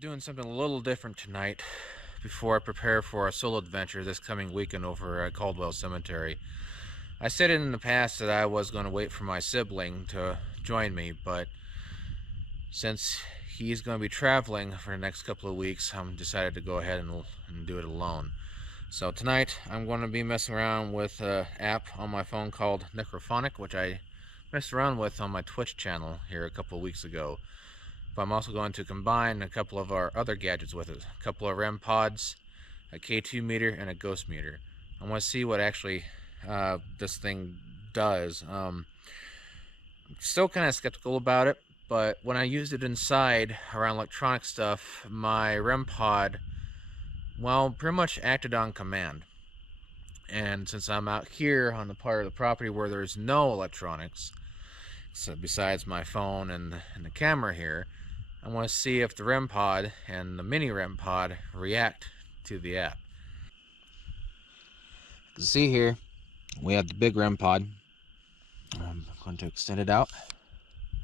doing something a little different tonight before I prepare for a solo adventure this coming weekend over at Caldwell Cemetery. I said in the past that I was going to wait for my sibling to join me, but since he's going to be traveling for the next couple of weeks, I'm decided to go ahead and do it alone. So tonight I'm going to be messing around with an app on my phone called Necrophonic, which I messed around with on my Twitch channel here a couple of weeks ago. But I'm also going to combine a couple of our other gadgets with it. A couple of REM-PODs, a K2 meter, and a ghost meter. I want to see what actually this thing does. I'm still kind of skeptical about it, but when I used it inside around electronic stuff, my REM-POD, well, pretty much acted on command. And since I'm out here on the part of the property where there's no electronics, so besides my phone and the camera here, I want to see if the REM-POD and the mini REM-POD react to the app. You can see here, we have the big REM-POD. I'm going to extend it out.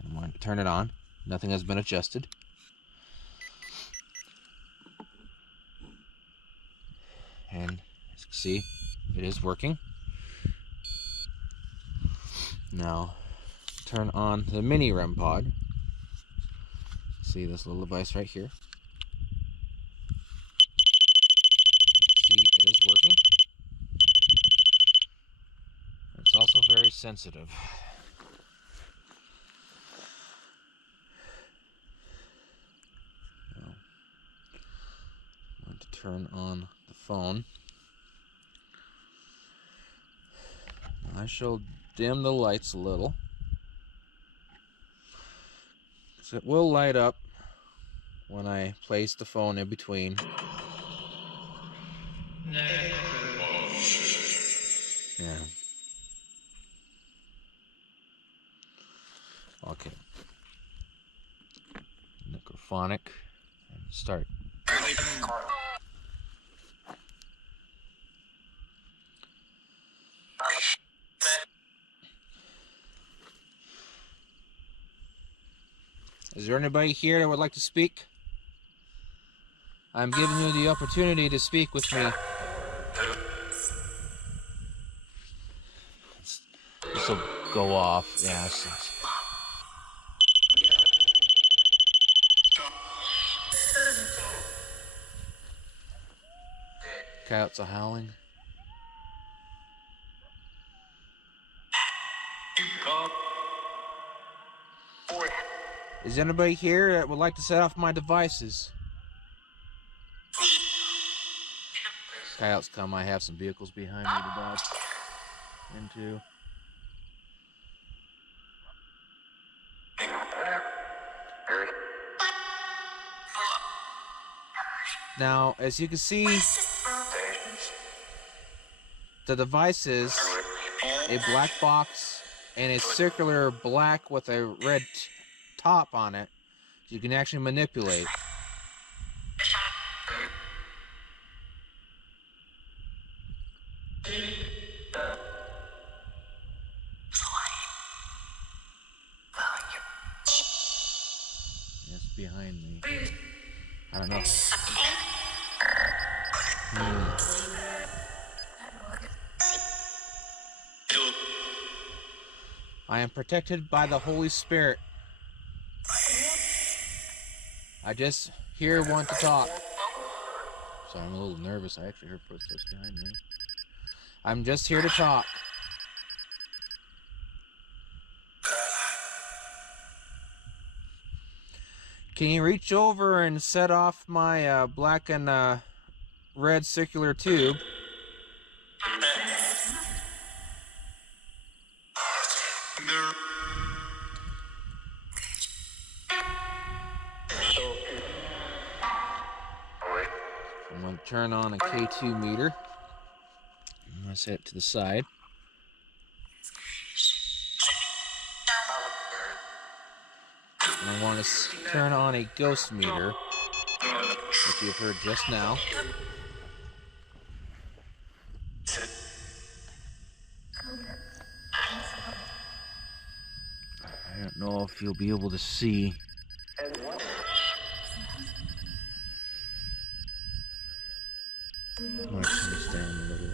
I'm going to turn it on. Nothing has been adjusted. And as you can see, it is working. Now, turn on the mini REM-POD. See this little device right here. See, it is working. It's also very sensitive. Now, I'm going to turn on the phone. Now, I shall dim the lights a little, so it will light up when I place the phone in between. Yeah. Okay. Necrophonic. And start. Is there anybody here that would like to speak? I'm giving you the opportunity to speak with me. This will go off. Yeah. Coyotes are howling. Is anybody here that would like to set off my devices? Coyotes come. I have some vehicles behind me to dodge into. Now, as you can see, the device is a black box and a circular black with a red top on it. You can actually manipulate. It's behind me. I don't know. I am protected by the Holy Spirit. I just here want to talk. Sorry, I'm a little nervous. I actually heard footsteps behind me. I'm just here to talk. Can you reach over and set off my black and red circular tube? I'm going to turn on a K2 meter. I'm going to set it to the side. And I want to turn on a ghost meter, which you've heard just now. I don't know if you'll be able to see. I'm gonna turn this down a little.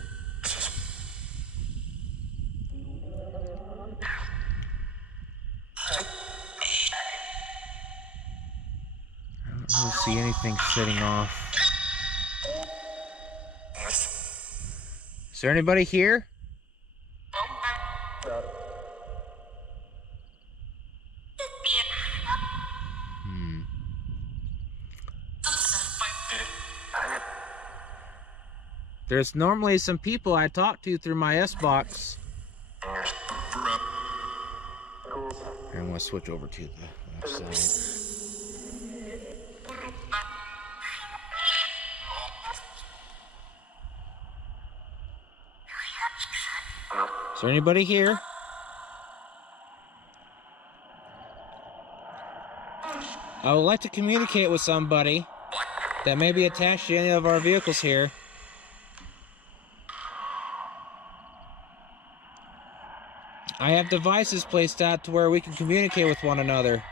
I don't really see anything setting off. Is there anybody here? There's normally some people I talk to through my S-Box. I'm going to switch over to the left side. Is there anybody here? I would like to communicate with somebody that may be attached to any of our vehicles here. I have devices placed out to where we can communicate with one another.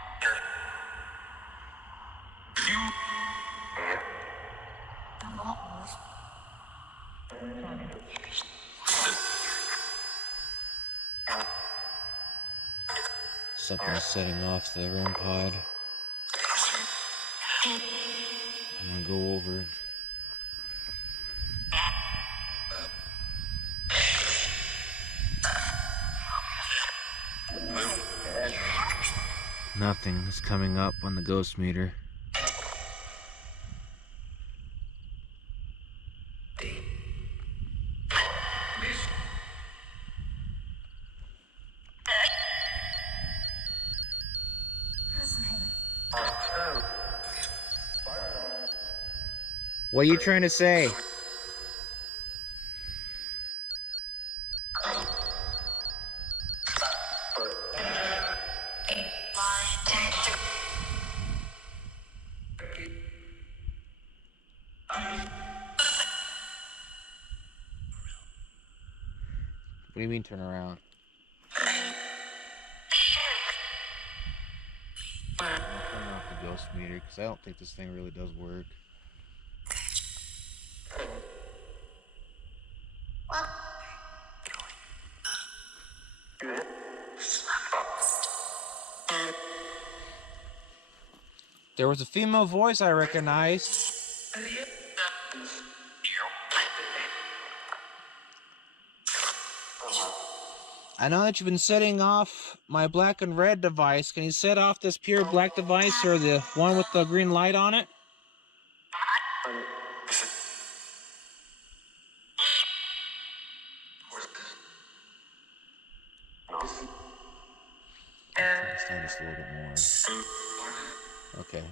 Something's setting off the REM-POD. I'm gonna go over. Nothing is coming up on the ghost meter. What are you trying to say? What do you mean turn around? Turn off the ghost meter because I don't think this thing really does work. There was a female voice I recognized. I know that you've been setting off my black and red device. Can you set off this pure black device or the one with the green light on it? Let's turn this a little bit more. Okay.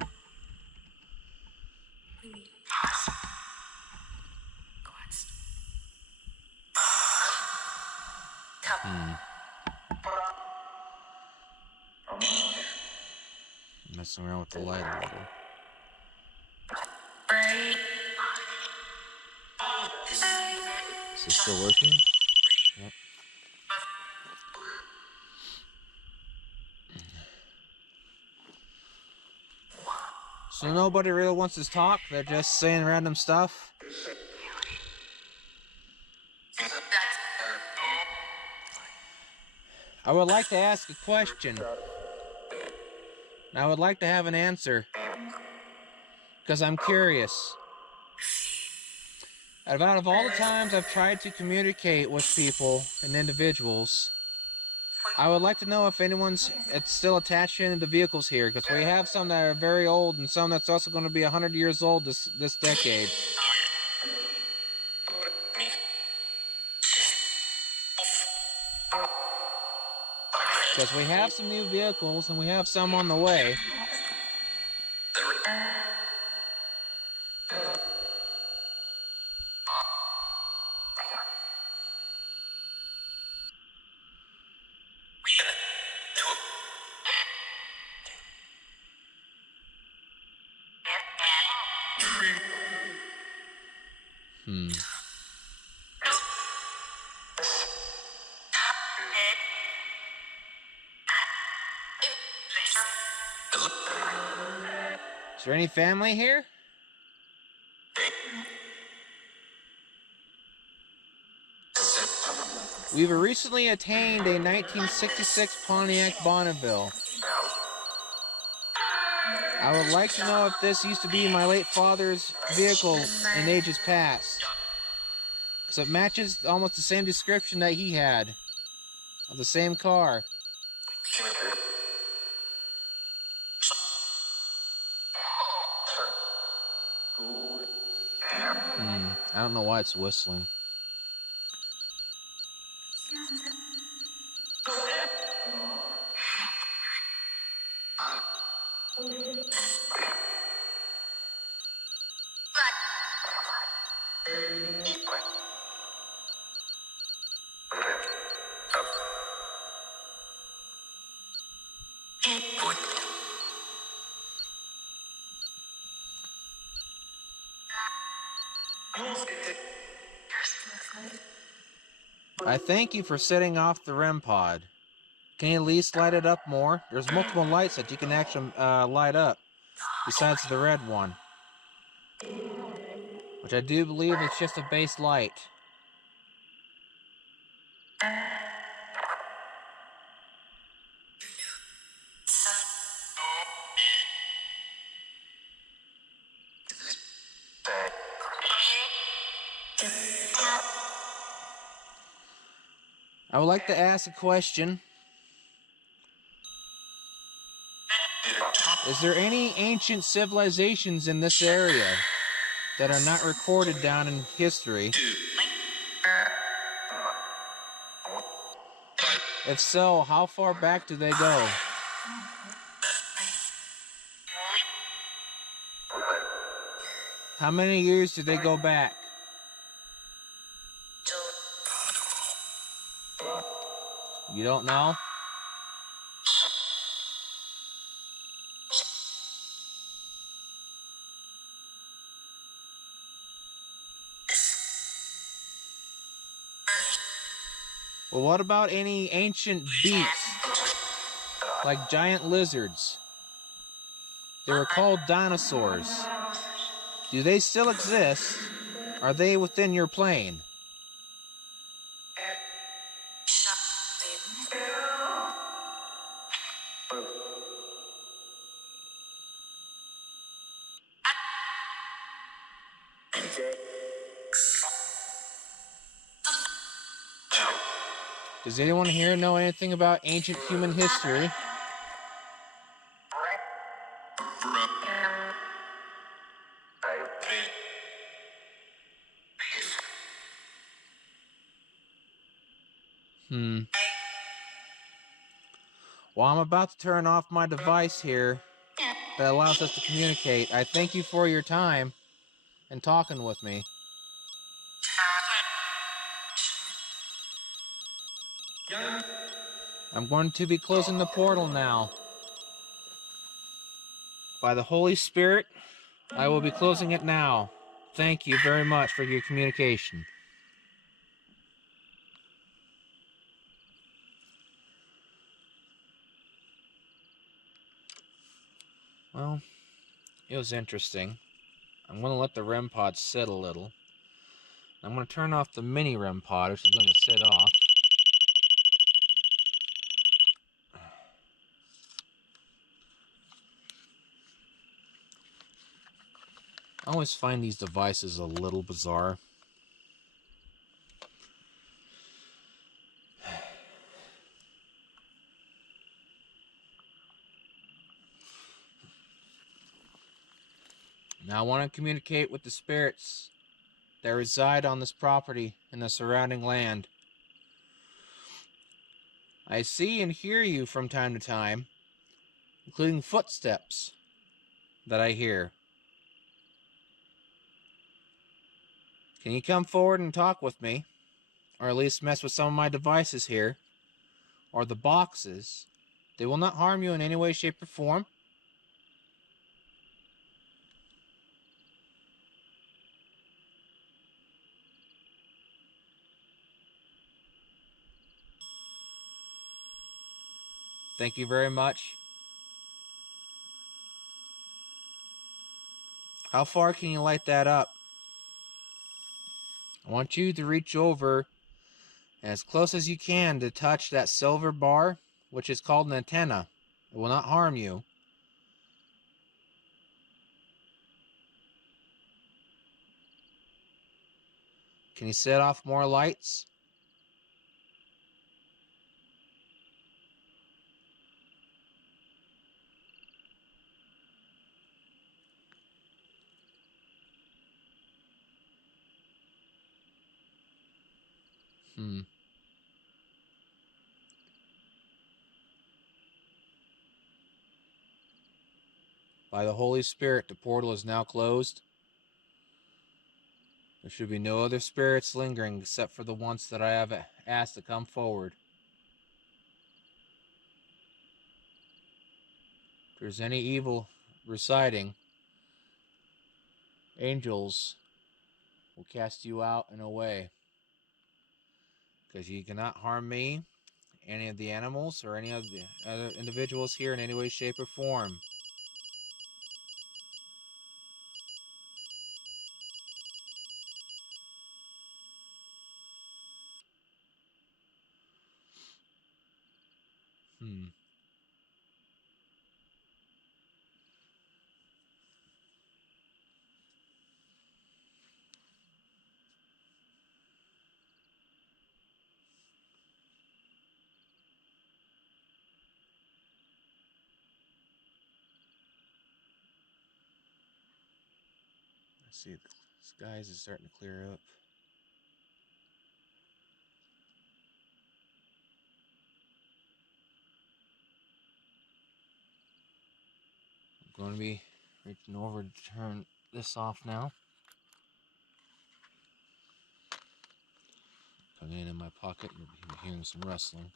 Messing around with the light a little. Is this still working? Yep. So nobody really wants to talk? They're just saying random stuff? I would like to ask a question. I would like to have an answer. Because I'm curious. Out of all the times I've tried to communicate with people and individuals, I would like to know if anyone's still attached to any of the vehicles here, because we have some that are very old and some that's also going to be 100 years old this decade. Because we have some new vehicles and we have some on the way. Is there any family here? We've recently attained a 1966 Pontiac Bonneville. I would like to know if this used to be my late father's vehicle in ages past. Because it matches almost the same description that he had of the same car. I don't know why it's whistling. I thank you for setting off the REM-POD. Can you at least light it up more? There's multiple lights that you can actually light up, besides the red one. Which I do believe is just a base light. I would like to ask a question. Is there any ancient civilizations in this area that are not recorded down in history? If so, how far back do they go? How many years do they go back? You don't know? Well, what about any ancient beasts? Like giant lizards? They were called dinosaurs. Do they still exist? Are they within your plane? Does anyone here know anything about ancient human history? Well, I'm about to turn off my device here that allows us to communicate. I thank you for your time and talking with me. I'm going to be closing the portal now. By the Holy Spirit, I will be closing it now. Thank you very much for your communication. Well, it was interesting. I'm going to let the REM-POD sit a little. I'm going to turn off the mini REM-POD, which is going to sit off. I always find these devices a little bizarre. Now I want to communicate with the spirits that reside on this property and the surrounding land. I see and hear you from time to time, including footsteps that I hear. Can you come forward and talk with me? Or at least mess with some of my devices here, or the boxes. They will not harm you in any way, shape, or form. Thank you very much. How far can you light that up? I want you to reach over as close as you can to touch that silver bar, which is called an antenna. It will not harm you. Can you set off more lights? By the Holy Spirit, the portal is now closed. There should be no other spirits lingering except for the ones that I have asked to come forward. If there's any evil residing, angels will cast you out and away. Because you cannot harm me, any of the animals, or any of the other individuals here in any way, shape, or form. Let's see, the skies is starting to clear up. I'm going to be reaching over to turn this off now. Putting it in my pocket, you'll be hearing some rustling.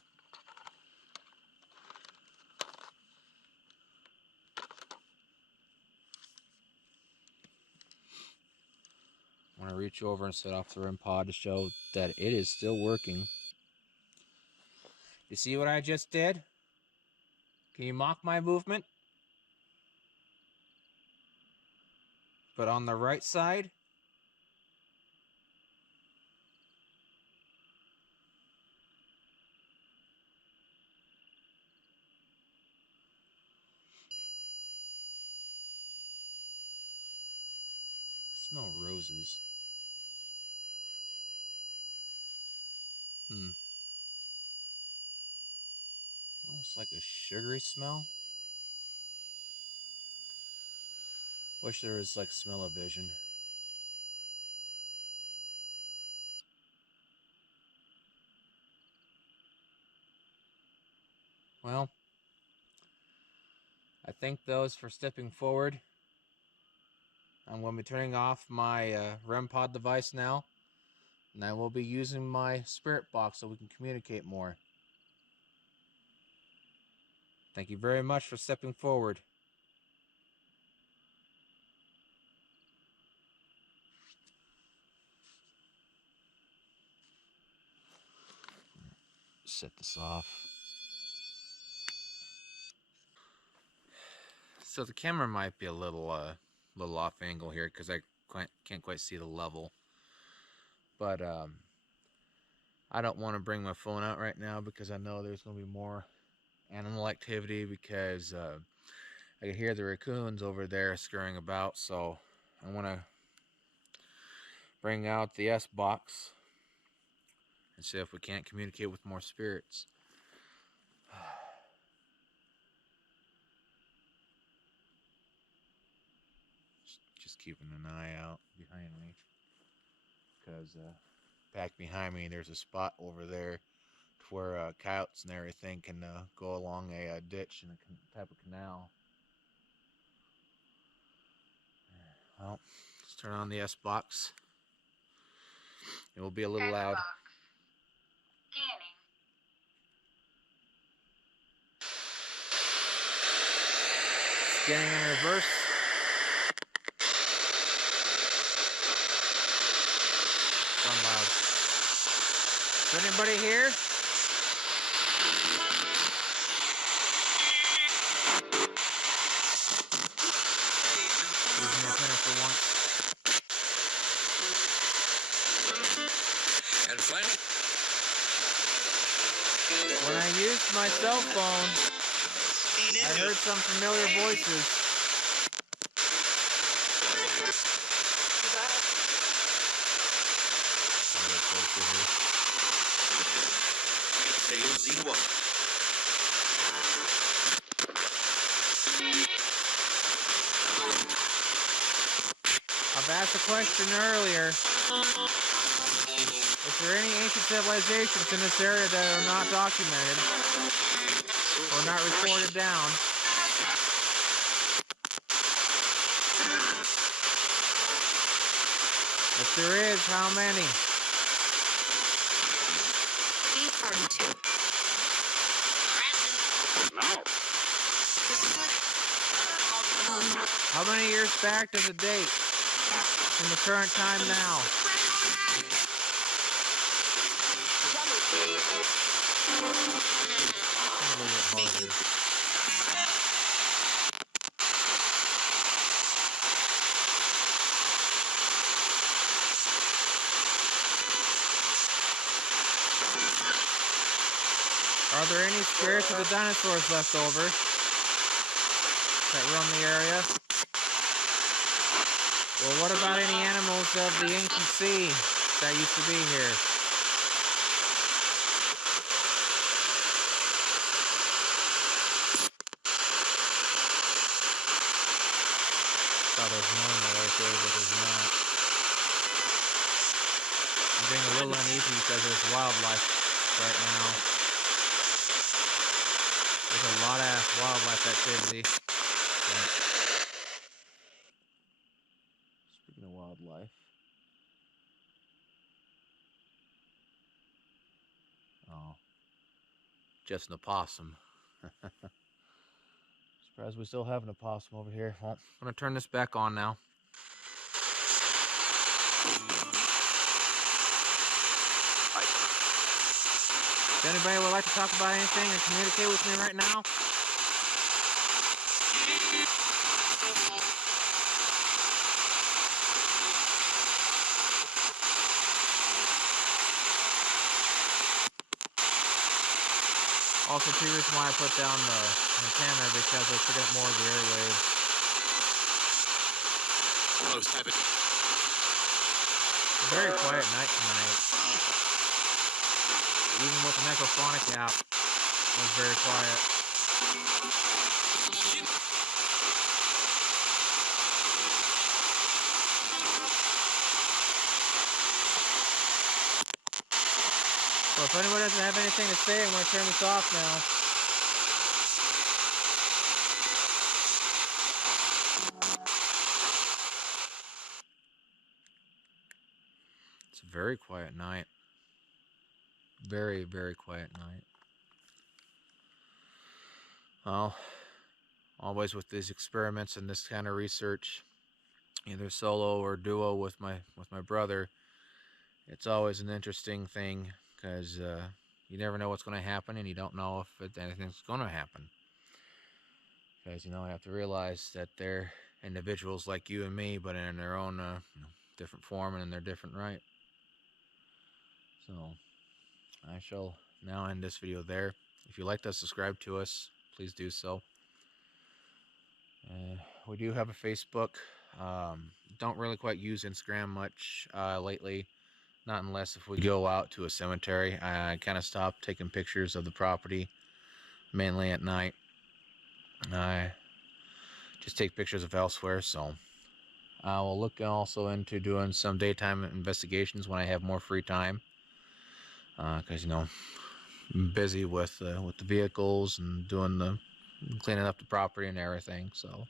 I want to reach over and set off the REM-POD to show that it is still working. You see what I just did? Can you mock my movement? But on the right side, I smell roses. Almost like a sugary smell. Wish there was like smell-o-vision. Well, I thank those for stepping forward. I'm going to be turning off my REM-POD device now, and I will be using my spirit box so we can communicate more. Thank you very much for stepping forward. Set this off. So the camera might be a little off angle here because I can't quite see the level. But I don't want to bring my phone out right now because I know there's going to be more animal activity because I can hear the raccoons over there scurrying about. So I want to bring out the S box and see if we can't communicate with more spirits. Just keeping an eye out behind me because back behind me there's a spot over there where coyotes and everything can go along a ditch and a type of canal. Well, let's turn on the S box. It will be a little loud. Scanning in reverse. Sound loud. Is anybody here? Using the antenna for once. And finally, When I used my cell phone, I heard some familiar voices. I'll get closer here. I've asked a question earlier. Is there any ancient civilizations in this area that are not documented or not recorded down? If there is, how many? How many years back does it date from the current time now? Are there any spirits of the dinosaurs left over that roam the area? Well, what about any animals of the ancient sea that used to be here? Thought there's an animal right there, but there's not. I'm getting a little uneasy because there's wildlife right now. There's a lot of wildlife activity. But speaking of wildlife. Oh. Just an opossum. Surprised we still have an opossum over here. Well, I'm going to turn this back on now. If anybody would like to talk about anything and communicate with me right now, also, the reason why I put down the antenna because I took up more of the airwaves. It's a very quiet night tonight. Even with the Necrophonic App, it was very quiet. So if anyone doesn't have anything to say, I'm going to turn this off now. It's a very quiet night. Very, very quiet night. Well, always with these experiments and this kind of research, either solo or duo with my brother, it's always an interesting thing because you never know what's going to happen, and you don't know if anything's going to happen. Because, you know, I have to realize that they're individuals like you and me, but in their own different form and in their different right. So I shall now end this video there. If you'd like to subscribe to us, please do so. We do have a Facebook. Don't really quite use Instagram much lately. Not unless if we go out to a cemetery. I kind of stopped taking pictures of the property, mainly at night. I just take pictures of elsewhere, so I will look also into doing some daytime investigations when I have more free time. Because, you know, I'm busy with the vehicles and doing the cleaning up the property and everything. So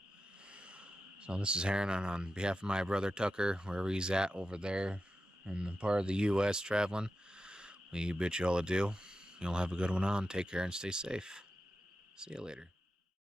this is Heron on behalf of my brother Tucker, wherever he's at over there in the part of the U.S. traveling. We bid you all adieu. You'll have a good one on. Take care and stay safe. See you later.